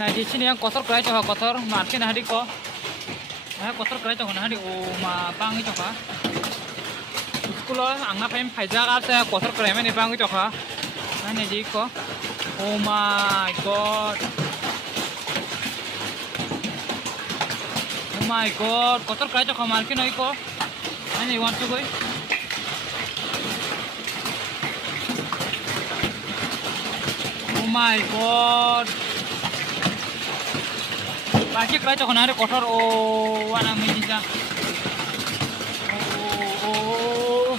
Nah di sini yang kotor kerai coba kotor, makin hari kok. Nah kotor kerai coba hari ma bangi coba. Sekolah anggap em pajak ada kotor kerai mana bangi coba. Nah nih kok. Oh my god. Oh my god, kotor kerai coba makin oi kok. Nah nih want to go. Oh my god. Lagi kerai coba nari kotor oh warna meja. Oh.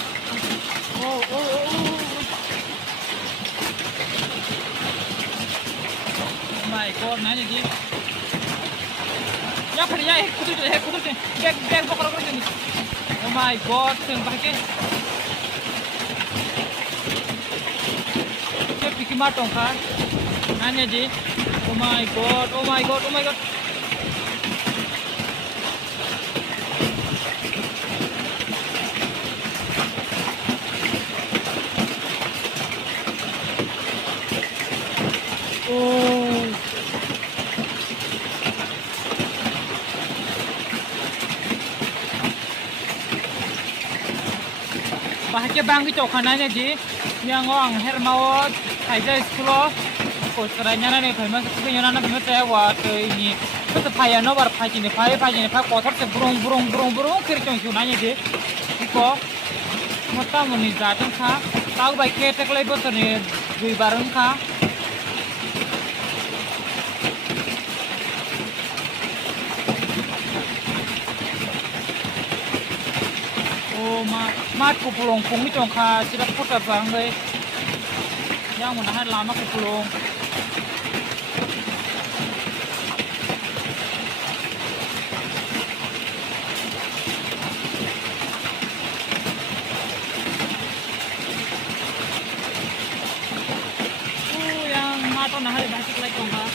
Oh my god, nani di. Ya kali ya kudu deh. Bag pokok ini. Oh my god, sing pakai. Dia pikir matong kan? Nanya di. Oh my god. Oh. Bahagia bangki cokananya di yang orang hermawat kayak sekolah kotornya nih kalau masuk ke sana nih saya waktu ini itu payah nobar payah kotor tuh burung kerja nanya di itu mata muni jatuh kah tahu baik ketek lagi tuh nih dua bareng kah oh mat kupulung pung itu kah tidak putar banget yang menahan lama kupulung yang mata nahan basic lagi kah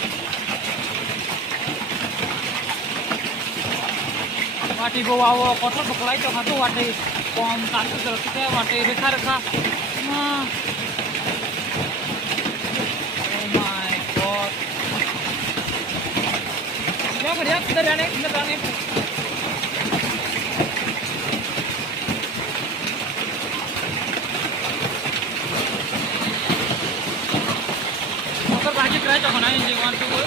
wati bawa kotor bekelai tuh satu wati pom satu terus kita wati besar kah nah oh my god ya kerja dari aneh motor lagi kerja coba nanya jangan tuh